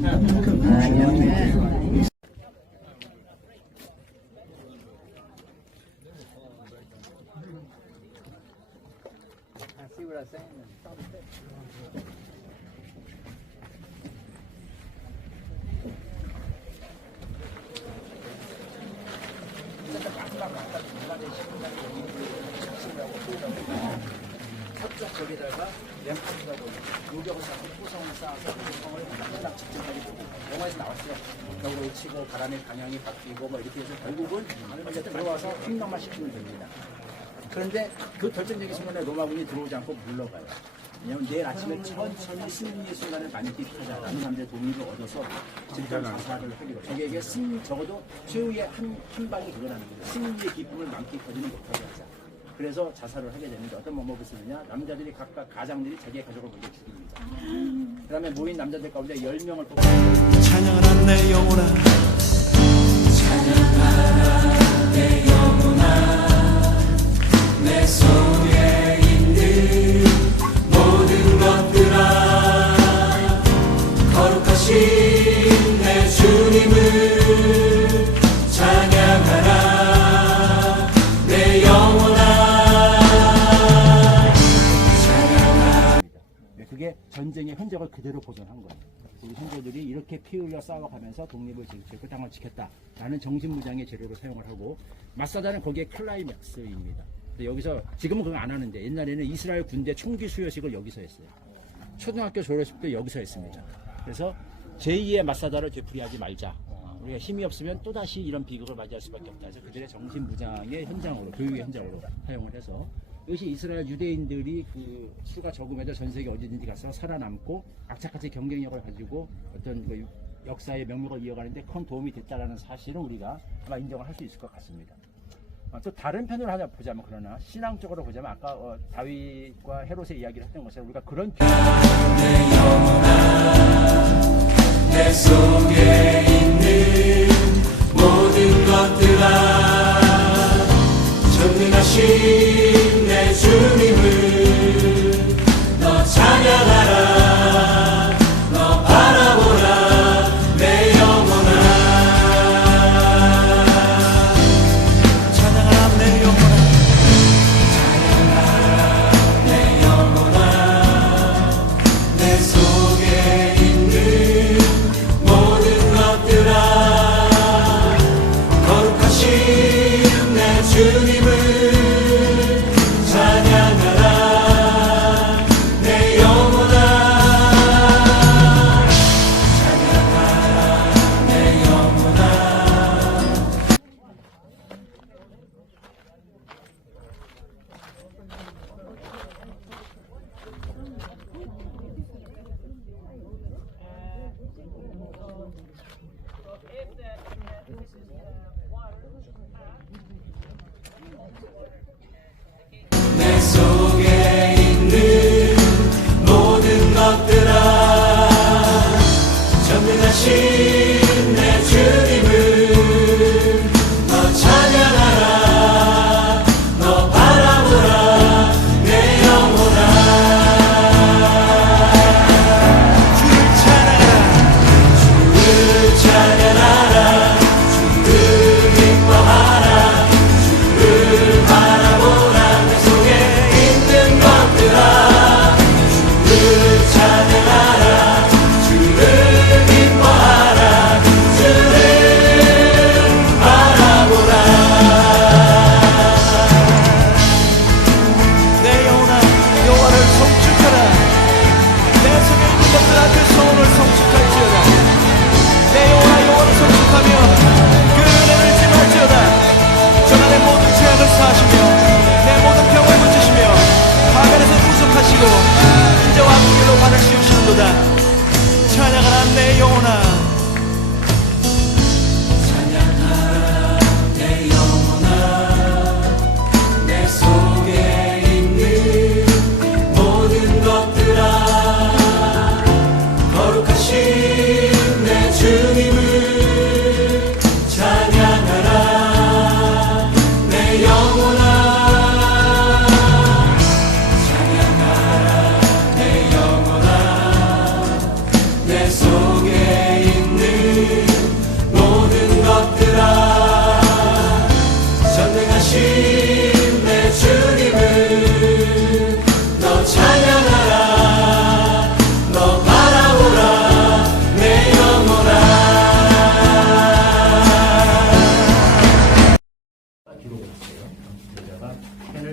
See what I'm saying? 저기다가 램프라고 요격을 쌓고 포성을 쌓아서 포성을 딱 직접까지 보고 영화에서 나왔어요. 벽으로 치고 바람의 방향이 바뀌고 뭐 이렇게 해서 결국은 어쨌든 들어와서 횡령만 시키면 됩니다. 그런데 그 결정적인 순간에 로마군이 들어오지 않고 물러가요. 왜냐하면 내일 아침에 천천히 승리의 순간을 만끽하자라는 사람들의 동의를 얻어서 진짜 자살을 하기로 적에게 적어도 최후의 한 방이 그거라는 거예요. 승리의 기쁨을 만끽하지는 못하게 하자. 그래서 자살을 하게 되는데 어떤 방법을 쓰느냐, 남자들이 각각 가장들이 자기의 가족을 먼저 죽입니다. 그 다음에 모인 남자들 가운데 10명을 뽑고 찬양하라 내 영혼아, 찬양하라 내 영혼아, 내 속에 있는 모든 것들아, 거룩하신 내 주님을 찬양하라 내 영혼아. 그게 전쟁의 흔적을 그대로 보존한 거예요. 우리 선조들이 이렇게 피 흘려 싸워가면서 독립을 지키고 땅을 지켰다라는 정신무장의 재료로 사용을 하고, 마사다는 거기에 클라이맥스입니다. 여기서 지금은 그거 안 하는데 옛날에는 이스라엘 군대 총기 수여식을 여기서 했어요. 초등학교 졸업식도 여기서 했습니다. 그래서 제2의 마사다를 되풀이하지 말자. 우리가 힘이 없으면 또다시 이런 비극을 맞이할 수밖에 없다. 그래서 그들의 정신무장의 현장으로, 교육의 현장으로 사용을 해서, 이것이 이스라엘 유대인들이 그 수가 적음에도 전 세계 어디든지 가서 살아남고 악착같이 경쟁력을 가지고 어떤 그 역사의 명맥을 이어가는데 큰 도움이 됐다는 사실은 우리가 아마 인정을 할 수 있을 것 같습니다. 또 다른 편으로 하자 보자면, 그러나 신앙적으로 보자면 아까 다윗과 헤롯의 이야기를 했던 것처럼 우리가 그런 내 영혼아, 내 속에 있는 모든 것들아, 전능하신 내 주님을 너 찬양하라, 너 바라보라 내 영혼아, 찬양하라 내 영혼아, 찬양하라 내 영혼아, 내 속에 있는 모든 것들아, 거룩하신 내 주님을 찬양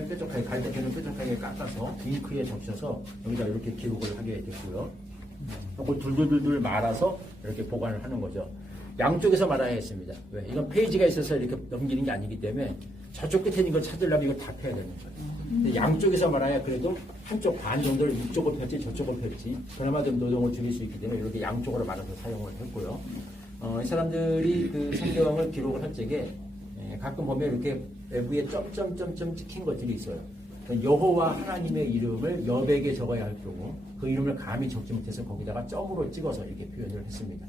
펜을 뾰족하게, 갈대 펜을 뾰족하게 깎아서 잉크에 적셔서 여기다 이렇게 기록을 하게 됐고요. 이걸 둘둘둘둘 말아서 이렇게 보관을 하는 거죠. 양쪽에서 말아야 했습니다. 왜? 이건 페이지가 있어서 이렇게 넘기는 게 아니기 때문에 저쪽 끝에 있는 걸 찾으려면 이걸 다 펴야 되는 거예요. 근데 양쪽에서 말아야 그래도 한쪽 반 정도를 이쪽을 펼지 저쪽을 펼지 그나마 좀 노동을 줄일 수 있기 때문에 이렇게 양쪽으로 말아서 사용을 했고요. 이 사람들이 그 성경을 기록을 할 적에 가끔 보면 이렇게 외부에 점점점점 찍힌 것들이 있어요. 여호와 하나님의 이름을 여백에 적어야 할 경우 그 이름을 감히 적지 못해서 거기다가 점으로 찍어서 이렇게 표현을 했습니다.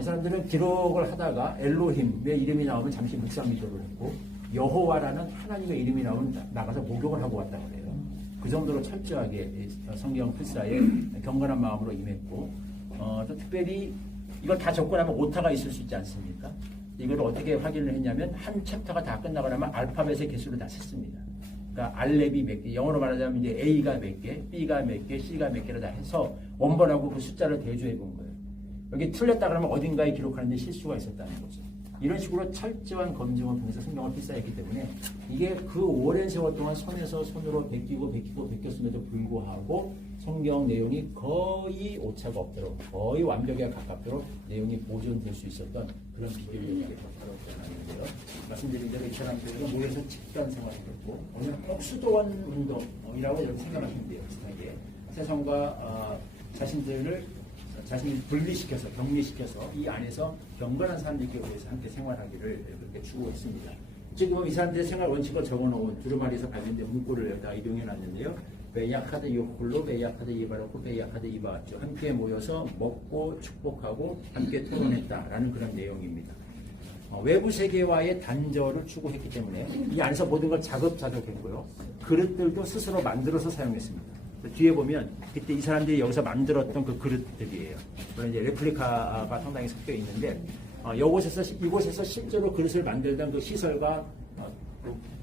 이 사람들은 기록을 하다가 엘로힘의 이름이 나오면 잠시 묵상기도를 했고 여호와라는 하나님의 이름이 나오면 나가서 목욕을 하고 왔다고 해요. 그 정도로 철저하게 성경 필사에 경건한 마음으로 임했고 또 특별히 이걸 다 적고 나면 오타가 있을 수 있지 않습니까? 이걸 어떻게 확인을 했냐면 한 챕터가 다 끝나고 나면 알파벳의 개수를 다 셌습니다. 그러니까 알렙이 몇 개, 영어로 말하자면 이제 A가 몇 개, B가 몇 개, C가 몇 개를 다 해서 원본하고 그 숫자를 대조해 본 거예요. 여기 틀렸다 그러면 어딘가에 기록하는데 실수가 있었다는 거죠. 이런 식으로 철저한 검증을 통해서 성경을 필사했기 때문에 이게 그 오랜 세월 동안 손에서 손으로 베꼈음에도 불구하고 성경 내용이 거의 오차가 없도록 거의 완벽에 가깝도록 내용이 보존될 수 있었던 그런 비결이 바로 드러나는데요. 말씀드린 대로 이 사람들은 모여서 집단 생활을 했고 오늘 꼭 수도원 운동이라고 이렇게 생각하시면 돼요. 비슷하게 세상과 자신이 분리시켜서 격리시켜서 이 안에서 경건한 사람들께 위해서 함께 생활하기를 그렇게 추구했습니다. 지금 이 사람들의 생활 원칙을 적어놓은 두루마리에서 발견된 문구를 여기다 이용해놨는데요. 베야카드 요콜로, 베야카드 이바로코, 베야카드 이바왔죠. 함께 모여서 먹고 축복하고 함께 토론했다라는 그런 내용입니다. 외부 세계와의 단절을 추구했기 때문에 이 안에서 모든 걸 자급자족했고요. 그릇들도 스스로 만들어서 사용했습니다. 뒤에 보면 그때 이 사람들이 여기서 만들었던 그 그릇들이에요. 그런 이제 레플리카가 상당히 섞여 있는데 이곳에서 실제로 그릇을 만들던 그 시설과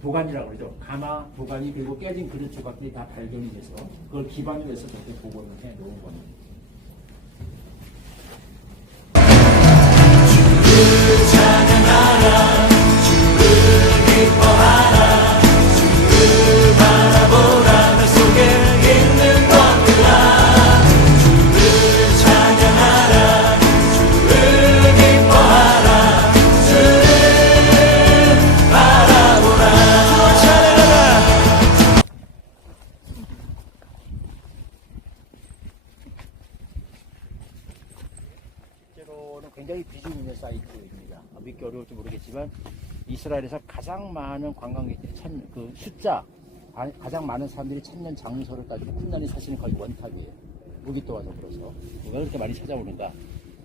도관이라고 그러죠. 가마, 도관이 그리고 깨진 그릇 조각들이 다 발견이 돼서 그걸 기반으로 해서 그렇게 복원을 해 놓은 겁니다. 주를 찬양하라 주를 기뻐하라 주를 바라보라 내 속에 있는 것들아 주를 찬양하라 주를 기뻐하라 주를 바라보라 주를 찬양하라. 실제로는 굉장히 비중 있는 사이트입니다. 믿기 어려울지 모르겠지만 이스라엘에서 가장 많은 관광객들이 찾는 그 숫자, 가장 많은 사람들이 찾는 장소를 가지고 쿰란이 사실은 거의 원탑이에요. 무기또와 더불어서. 왜 그렇게 많이 찾아오는가?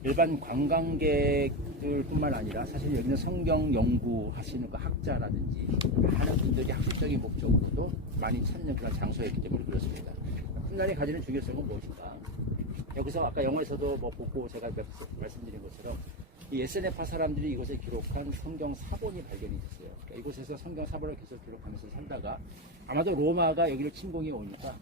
일반 관광객들뿐만 아니라 사실 여기는 성경 연구하시는 그 학자라든지 많은 분들이 학술적인 목적으로도 많이 찾는 그런 장소였기 때문에 그렇습니다. 쿰란이 가지는 중요성은 무엇인가? 여기서 아까 영어에서도 뭐 보고 제가 말씀드린 것처럼 이 SNF파 사람들이 이곳에 기록한 성경 사본이 발견이 됐어요. 그러니까 이곳에서 성경 사본을 계속 기록하면서 살다가 아마도 로마가 여기를 침공해 오니까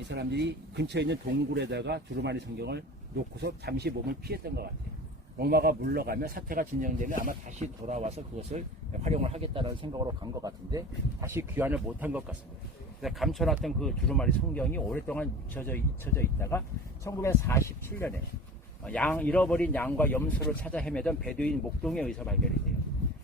이 사람들이 근처에 있는 동굴에다가 두루마리 성경을 놓고서 잠시 몸을 피했던 것 같아요. 로마가 물러가면 사태가 진정되면 아마 다시 돌아와서 그것을 활용을 하겠다는 생각으로 간 것 같은데 다시 귀환을 못한 것 같습니다. 감춰놨던 그 두루마리 성경이 오랫동안 잊혀져 있다가 1947년에 잃어버린 양과 염소를 찾아 헤매던 베두인 목동에 의해서 발견이 돼요.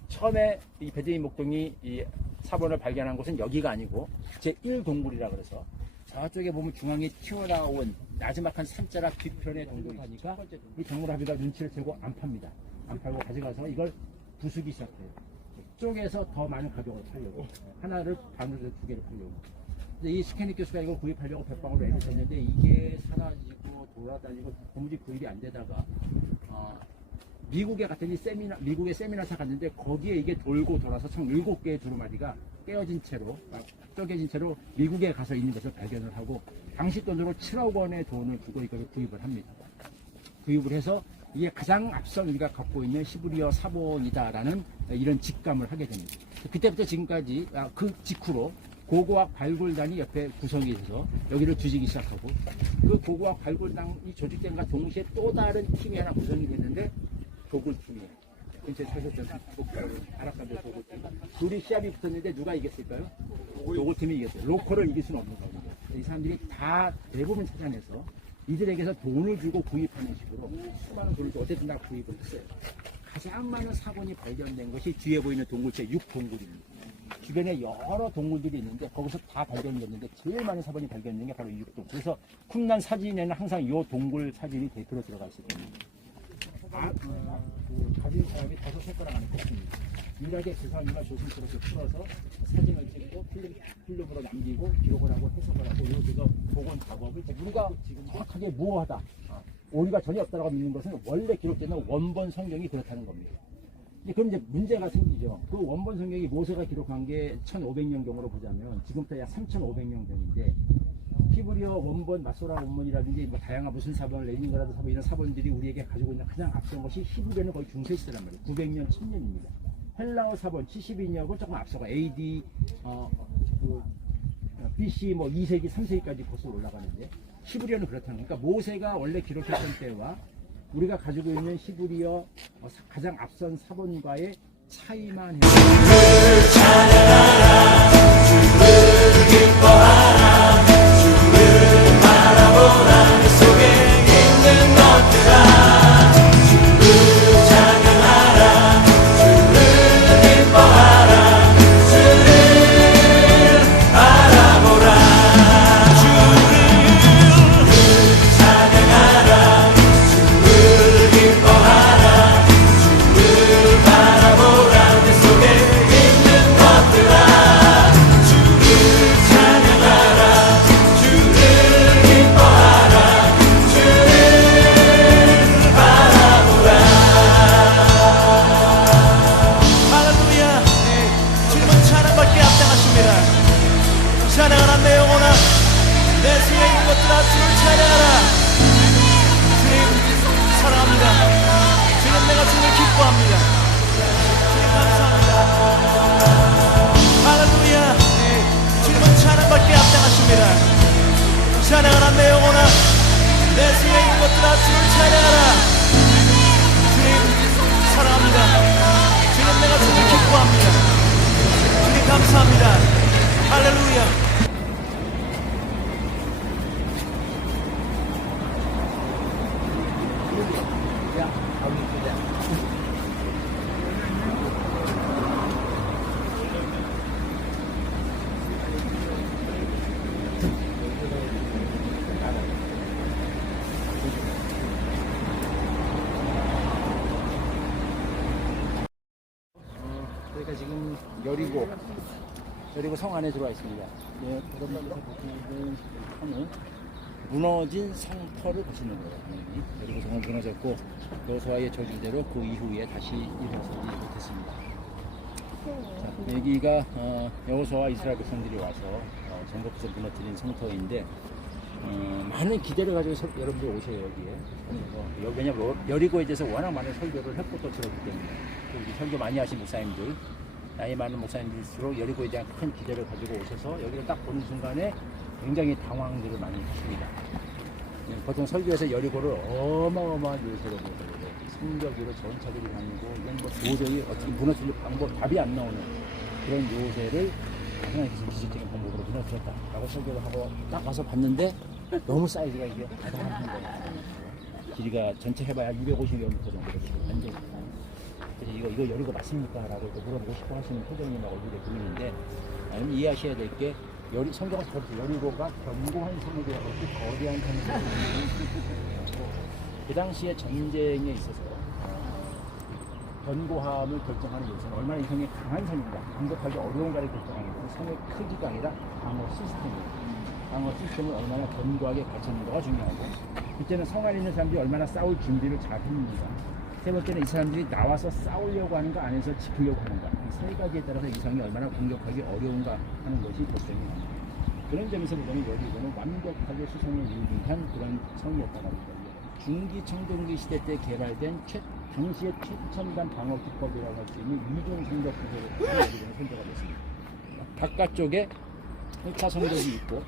처음에 이 베두인 목동이 이 사본을 발견한 곳은 여기가 아니고 제1동굴이라 그래서 저쪽에 보면 중앙에 튀어나온 나지막한 산자락 뒤편에 동굴이 하니까 이 동물아비가 눈치를 채고 안 팝니다. 안 팔고 가져가서 이걸 부수기 시작해요. 쪽에서 더 많은 가격을 팔려고 하나를 반으로 두 개를 팔려고. 근데 이 스캐닉 교수가 이걸 구입하려고 백방으로 애를 썼는데 이게 사라지고 돌아다니고 도무지 구입이 안 되다가 미국에 갔더니 미국의 세미나사 갔는데 거기에 이게 돌고 돌아서 총 7개의 두루마리가 깨어진 채로 쪼개진 채로 미국에 가서 있는 것을 발견을 하고 당시 돈으로 7억 원의 돈을 주고 이걸 구입을 합니다. 구입을 해서 이게 가장 앞서 우리가 갖고 있는 히브리어 사본이다라는 이런 직감을 하게 됩니다. 그때부터 지금까지 그 직후로 고고학 발굴단이 옆에 구성이 돼서 여기를 뒤지기 시작하고 그 고고학 발굴단이 조직된과 동시에 또 다른 팀이 하나 구성이 됐는데 도굴팀이에요. 근처에 사셨던 아랍산들 도고팀. 둘이 시합이 붙었는데 누가 이겼을까요? 도고팀이 이겼어요. 로컬을 이길 수는 없는 겁니다. 이 사람들이 다 대부분 찾아내서 이들에게서 돈을 주고 구입하는 식으로 수많은 돈을 주고 어쨌든 다 구입을 했어요. 가장 많은 사본이 발견된 것이 뒤에 보이는 동굴체 6동굴입니다. 주변에 여러 동굴들이 있는데 거기서 다 발견됐는데 제일 많은 사본이 발견된 게 바로 이 6동굴. 그래서 쿰난 사진에는 항상 이 동굴 사진이 대표로 들어가 있을 겁니다. 가진 사람이 5손가락 안에 꼽습니다. 유일하게 그 사람이나 조심스럽게 풀어서 사진을 찍고 필름으로 남기고 기록을 하고 해석을 하고 이렇게서 복원 작업을 우리가 지금 정확하게 무어하다. 오류가 전혀 없다고 믿는 것은 원래 기록되는 원본 성경이 그렇다는 겁니다. 그럼 이제 문제가 생기죠. 그 원본 성경이 모세가 기록한 게 1500년경으로 보자면 지금부터 약 3500년 전인데 히브리어 원본, 마소라 원본이라든지 뭐 다양한 무슨 사본, 레닌그라드 사본 이런 사본들이 우리에게 가지고 있는 가장 앞선 것이 히브리어는 거의 중세 시대란 말이에요. 900년, 1000년입니다. 헬라어 사본 72년하고 조금 앞서가 AD BC 뭐 2세기, 3세기까지 거슬러 올라가는데 히브리어는 그렇다는 거니까 모세가 원래 기록했던 때와 우리가 가지고 있는 히브리어 가장 앞선 사본과의 차이만 해요. 찬양하라 내 영혼아 내 속에 있는 것들아 주를 찬양하라. 주님 사랑합니다. 주님 내가 주를 기뻐합니다. 주님 감사합니다. 할렐루야. 주님은 찬양받기에 합당하십니다. 찬양하라 내 영혼아 내 속에 있는 것들아 주를 찬양하라. 주님 사랑합니다. 주님 내가 주를 기뻐합니다. 주님 감사합니다. 할렐루야. 저희가 지금 여리고 성 안에 들어와 있습니다. 네, 여러분께서 보시는 성은 무너진 성터를 보시는 거예요. 여리고 성은 무너졌고 여호수아의 저주대로 그 이후에 다시 일어서지 못했습니다. 자, 여기가 여호수아와 이스라엘 백성들이 와서 전국에서 무너뜨린 성터인데 많은 기대를 가지고 여러분들이 오세요 여기에. 그래서 왜냐면 여리고에 대해서 워낙 많은 설교를 했고 또 들었기 때문에 우리 설교 많이 하신 목사님들 나이 많은 목사님들일수록 여리고에 대한 큰 기대를 가지고 오셔서 여기를 딱 보는 순간에 굉장히 당황들을 많이 하십니다. 보통 설교에서 여리고를 어마어마한 요새로 보고 성벽으로 전차들이 다니고 이건 뭐 도저히 어떻게 무너뜨릴 방법 답이 안 나오는 그런 요새를 하나님께서 기술적인 방법으로 무너뜨렸다라고 설교를 하고 딱 와서 봤는데 너무 사이즈가 이게 대단한 거예요. 길이가 전체 해봐야 250여 미터 정도 되고 완전히. 그래서 이거 여리고 맞습니까? 라고 물어보고 싶어 하시는 표정이 막 얼굴에 보이는데 이해하셔야 될 게 성경에서 여리고가 견고한 성읍이라고 거대한 성읍이라고 그 당시에 전쟁에 있어서 견고함을 결정하는 요소는 얼마나 이 성이 강한 성인가 공격하기 어려운가를 결정하는 것은 성의 크기가 아니라 방어 시스템이에요. 방어 시스템을 얼마나 견고하게 갖췄는가가 중요하고 그때는 성 안에 있는 사람들이 얼마나 싸울 준비를 잘 했는가 세 번째는 이 사람들이 나와서 싸우려고 하는가 안에서 지키려고 하는가 이 세 가지에 따라서 이 성이 얼마나 공격하기 어려운가 하는 것이 결정이 됩니다. 그런 점에서 보면 여기는 완벽하게 수성에 유리한 그런 성이었다고 합니다. 중기 청동기 시대 때 개발된 당시의 최첨단 방어 기법이라고 할 수 있는 이중 성벽 구조로 여기는 선택가 됐습니다. 바깥쪽에 1차 성벽이 있고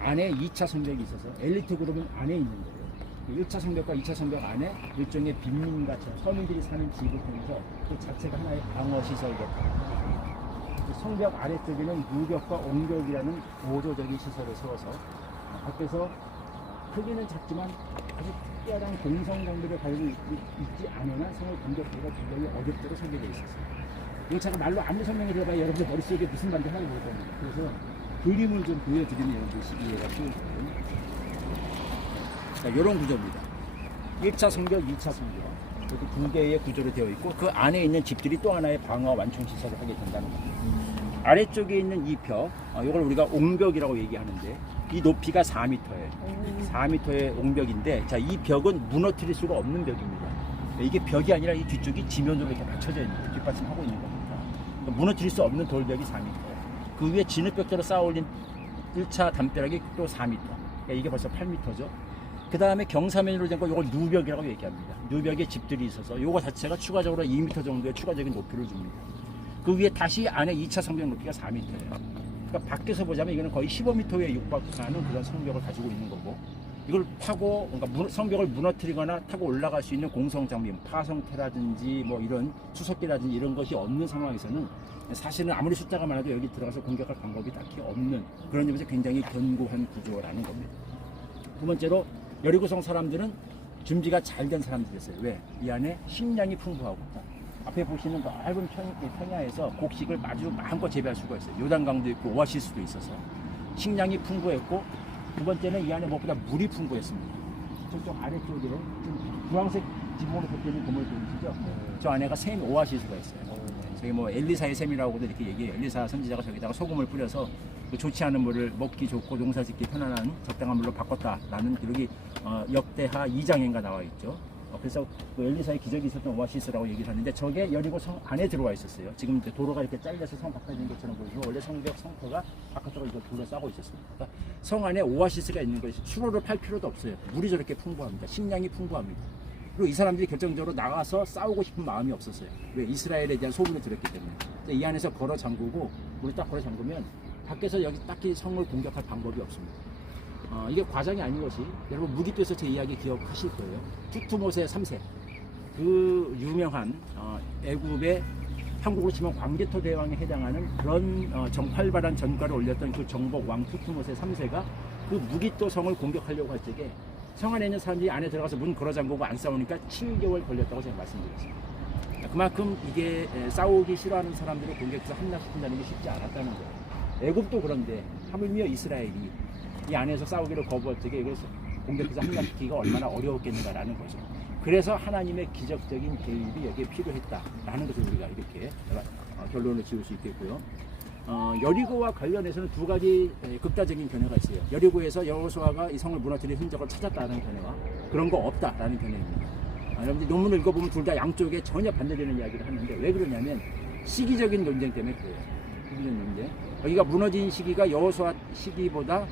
안에 2차 성벽이 있어서 엘리트 그룹은 안에 있는 거예요. 1차 성벽과 2차 성벽 안에 일종의 빈민가처럼 서민들이 사는 집을 통해서 그 자체가 하나의 방어 시설이겠다. 그 성벽 아래쪽에는 무벽과 옹벽이라는 보조적인 시설을 세워서 밖에서 크기는 작지만 아주 특별한 공성 정도를 가지고 있지 않으나 성을 공격하기가 굉장히 어렵도록 설계되어 있었어요. 이거 제가 말로 아무리 설명을 해봐야 여러분들 머릿속에 무슨 말인지 하나도 모를 겁니다. 그래서 그림을 좀 보여드리면 여러분들 이해가 쉬우거든요. 자, 이런 구조입니다. 1차 성벽, 2차 성벽. 이렇게 두 개의 구조로 되어 있고 그 안에 있는 집들이 또 하나의 방어 완충 시설을 하게 된다는 겁니다. 아래쪽에 있는 이 벽, 이걸 우리가 옹벽이라고 얘기하는데 이 높이가 4m예요. 4m의 옹벽인데 자, 이 벽은 무너뜨릴 수가 없는 벽입니다. 이게 벽이 아니라 이 뒤쪽이 지면으로 이렇게 받쳐져 있는 거예요. 뒷받침하고 있는 겁니다. 그러니까 무너뜨릴 수 없는 돌벽이 4m예요. 그 위에 진흙벽돌로 쌓아 올린 1차 담벼락이 또 4m. 그러니까 이게 벌써 8m죠. 그 다음에 경사면으로 된 거 이걸 누벽이라고 얘기합니다. 누벽에 집들이 있어서 이거 자체가 추가적으로 2m 정도의 추가적인 높이를 줍니다. 그 위에 다시 안에 2차 성벽 높이가 4m예요. 그러니까 밖에서 보자면 이거는 거의 15m에 육박하는 그런 성벽을 가지고 있는 거고 이걸 파고 그러니까 성벽을 무너뜨리거나 타고 올라갈 수 있는 공성 장비, 파성태라든지 뭐 이런 수석기라든지 이런 것이 없는 상황에서는 사실은 아무리 숫자가 많아도 여기 들어가서 공격할 방법이 딱히 없는 그런 점에서 굉장히 견고한 구조라는 겁니다. 두 번째로 여리고성 사람들은 준비가 잘 된 사람들이었어요. 왜? 이 안에 식량이 풍부하고 앞에 보시는 넓은 평야에서 곡식을 아주 마음껏 재배할 수가 있어요. 요단강도 있고 오아시스도 있어서 식량이 풍부했고 두 번째는 이 안에 무엇보다 물이 풍부했습니다. 저쪽 아래쪽에 좀 주황색 지붕으로 덮여있는 건물 보이시죠? 저 안에가 샘 오아시스가 있어요. 저기 뭐 엘리사의 샘이라고도 이렇게 얘기해요. 엘리사 선지자가 저기다가 소금을 뿌려서 그 좋지 않은 물을 먹기 좋고 농사 짓기 편안한 적당한 물로 바꿨다라는 기록이 역대하 2장인가 나와 있죠. 그래서 그 엘리사의 기적이 있었던 오아시스라고 얘기를 하는데 저게 여리고 성 안에 들어와 있었어요. 지금 이제 도로가 이렇게 잘려서 성 바깥에 있는 것처럼 보이고 원래 성벽 성터가 바깥으로 이걸 둘러싸고 있었습니다. 그러니까 성 안에 오아시스가 있는 것이 수로를 팔 필요도 없어요. 물이 저렇게 풍부합니다. 식량이 풍부합니다. 그리고 이 사람들이 결정적으로 나가서 싸우고 싶은 마음이 없었어요. 왜? 이스라엘에 대한 소문을 들었기 때문에. 이 안에서 걸어 잠그고 물을 딱 걸어 잠그면 밖에서 여기 딱히 성을 공격할 방법이 없습니다. 이게 과장이 아닌 것이 여러분 무기도에서 제 이야기 기억하실 거예요. 투투모세 3세 그 유명한 애굽의 한국으로 치면 광개토 대왕에 해당하는 그런 정팔발한 전가를 올렸던 그 정복 왕 투투모세 3세가 그 무기도 성을 공격하려고 할 적에 성 안에 있는 사람들이 안에 들어가서 문 걸어 잠그고 안 싸우니까 7개월 걸렸다고 제가 말씀드렸습니다. 그만큼 이게 싸우기 싫어하는 사람들을 공격해서 함락시킨다는 게 쉽지 않았다는 거예요. 애굽도 그런데 하물며 이스라엘이 이 안에서 싸우기를 거부할 적에 이걸 공격해서 함락시키기가 얼마나 어려웠겠는가라는 거죠. 그래서 하나님의 기적적인 개입이 여기에 필요했다라는 것을 우리가 이렇게 결론을 지을 수 있겠고요. 여리고와 관련해서는 두 가지 극단적인 견해가 있어요. 여리고에서 여호수아가 이 성을 무너뜨린 흔적을 찾았다는 견해와 그런 거 없다라는 견해입니다. 여러분들 논문을 읽어보면 둘 다 양쪽에 전혀 반대되는 이야기를 하는데 왜 그러냐면 시기적인 논쟁 때문에 그래요. 시기적인 논쟁. 여기가 무너진 시기가 여호수아 시기보다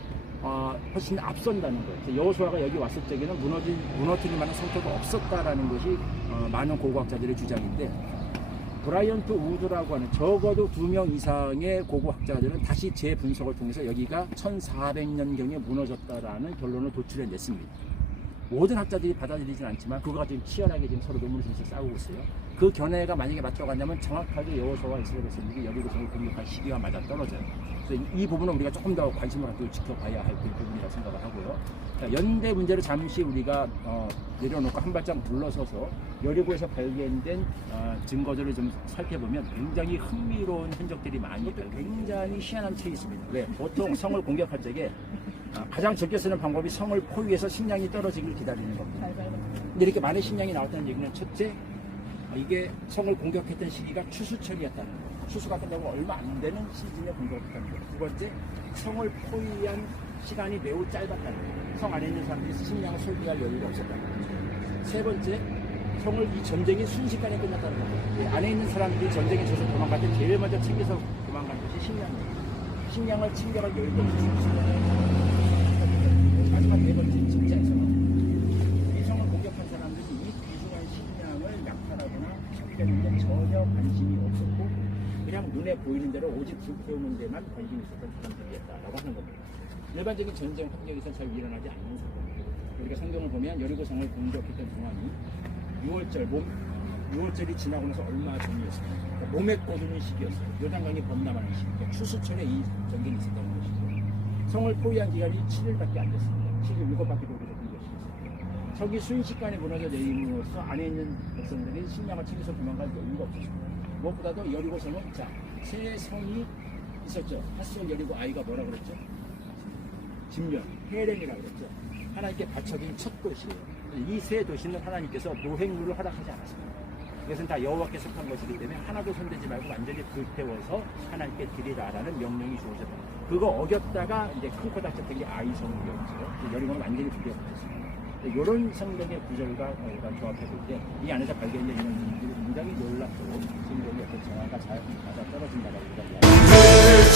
훨씬 앞선다는 거예요. 여호수아가 여기 왔을 적에는 무너뜨릴 만한 성토가 없었다라는 것이 많은 고고학자들의 주장인데 브라이언트 우드라고 하는 적어도 2명 이상의 고고학자들은 다시 재분석을 통해서 여기가 1400년경에 무너졌다라는 결론을 도출해냈습니다. 모든 학자들이 받아들이진 않지만 그거가 지금 치열하게 지금 서로 논문을 통해서 싸우고 있어요. 그 견해가 만약에 맞춰간다면 정확하게 여호수아와 이스라엘 백성들이 여리고성을 공격할 시기와 맞아 떨어져요. 그래서 이 부분은 우리가 조금 더 관심을 갖고 지켜봐야 할 부분이라고 생각을 하고요. 자, 연대 문제를 잠시 우리가 내려놓고 한 발짝 물러서서 여리고에서 발견된 증거들을 좀 살펴보면 굉장히 흥미로운 흔적들이 많이 굉장히 희한한 채 있습니다. 왜? 보통 성을 공격할 적에 가장 적게 쓰는 방법이 성을 포위해서 식량이 떨어지길 기다리는 겁니다. 근데 이렇게 많은 식량이 나왔다는 얘기는 첫째, 이게 성을 공격했던 시기가 추수철이었다는 거예요. 추수가 끝나고 얼마 안 되는 시즌에 공격했다는 거예요. 두 번째, 성을 포위한 시간이 매우 짧았다는 거예요. 성 안에 있는 사람들이 식량을 소비할 여유가 없었다는 거예요. 세 번째, 성을 이 전쟁이 순식간에 끝났다는 거예요. 안에 있는 사람들이 전쟁에 져서 도망갈 때 제일 먼저 챙겨서 도망간 것이 식량이에요. 식량을 챙겨갈 여유가 없었습니다. 마지막 네 번째, 진짜에서는 이 성을 공격한 사람들이 이 귀중한 식량을 약탈하거나 소비하는 데 전혀 관심이 없었고 그냥 눈에 보이는 대로 오직 불 태우는 데만 관심이 있었던 사람들이었다라고 하는 겁니다. 일반적인 전쟁 환경에서 잘 일어나지 않는 사건이에요. 우리가 성경을 보면 여리고성을 공격했던 상황이 6월절이 지나고 나서 얼마 전이었습니다. 그러니까 몸에 꼬드는 시기였어요. 요단강이 범람하는 시기. 그러니까 추수철에 이 전쟁이 있었다는 것이고 성을 포위한 기간이 7일밖에 안 됐습니다. 7일 7바퀴 돌고 있는 것이었어요. 적이 순식간에 무너져 내림으로써 안에 있는 백성들이 식량을 챙겨서 도망갈 여유가 없었습니다. 무엇보다도 여리고성은 세 성이 있었죠. 핫솔 여리고 아이가 뭐라 그랬죠? 짐련, 헤렘이라고 그랬죠. 하나님께 바쳐진 첫 도시예요. 이 세 도시는 하나님께서 노획물을 허락하지 않았습니다. 이것은 다 여호와께 속한 것이기 때문에 하나도 손대지 말고 완전히 불태워서 하나님께 드리라라는 명령이 주어졌다. 그거 어겼다가 이제 큰 코 닥쳤던 게 아이성이었죠. 여리고는 완전히 불태워졌습니다. 이런 성경의 구절과 조합해 볼 때 이 안에서 발견된 이런 부분들이 굉장히 놀랍고 성경의 어떤 정화가 잘 맞아 떨어진다고 우리가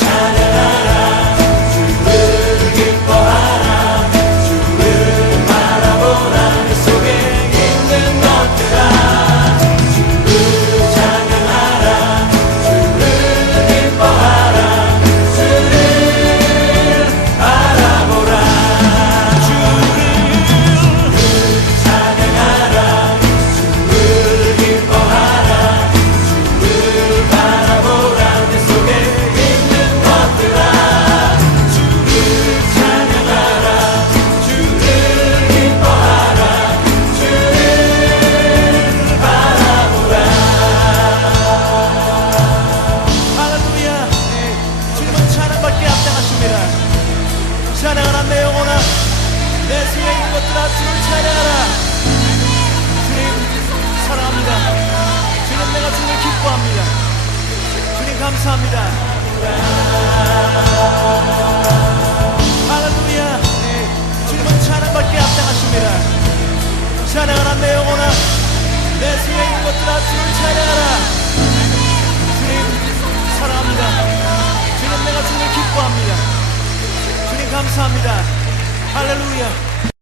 찬양하라 내 영혼아 내 생에 있는 것들아 주를 찬양하라. 주님 사랑합니다. 주님 내가 주님을 기뻐합니다. 주님 감사합니다. 할렐루야. 주님은 찬양받기에 합당하십니다. 찬양하라 내 영혼아 내 생에 있는 것들아 주를 찬양하라. 주님 사랑합니다. 주님 내가 주님을 기뻐합니다. 주님 감사합니다. 할렐루야.